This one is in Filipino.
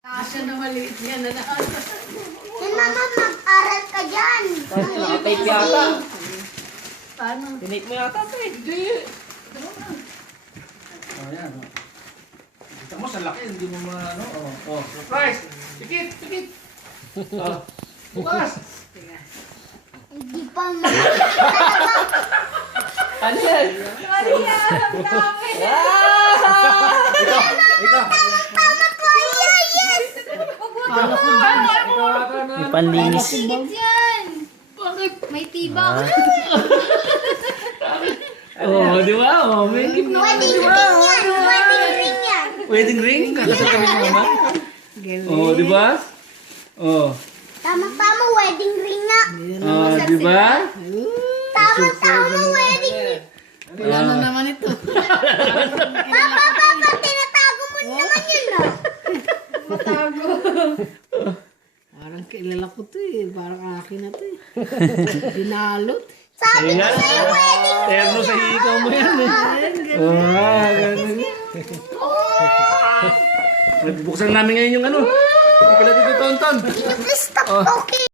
Kasya na maliit yan na lahat. Mama, mag-aral ka dyan. Naka-tape yata. Paano? Tinake mo yata ito eh. Hindi. Ayan. Kita mo sa laki, hindi mo ano. Oh, surprise! Pikit, pikit! Oh, bukas! Hindi pa Ano yan? Ano yan? Ang dami. Ikaw! Tama po, yes! Paano ko dyan? May panlinis. Sigit yan. Bakit? May tibak. Oh, di ba? Oh, may gift na. Wedding ring yan, wedding ring yan. Wedding ring? Kakasal kami ni mama. Oh, di ba? Oh. Tama-tama, wedding ring nga. Oh, di ba? Tama-tama, wedding ring. Ano naman ito? Papa, tinatago mo naman yun, no? Matago. Parang kilala ko to eh. Parang akin na to eh. Binalot. Sabi ko Ayan. sa'yo, wedding ring. Terno sa hikaw mo yan eh. Oh, ganun. Buksan namin ngayon yung ano. Kailan dito, Tonton. Can you please stop talking?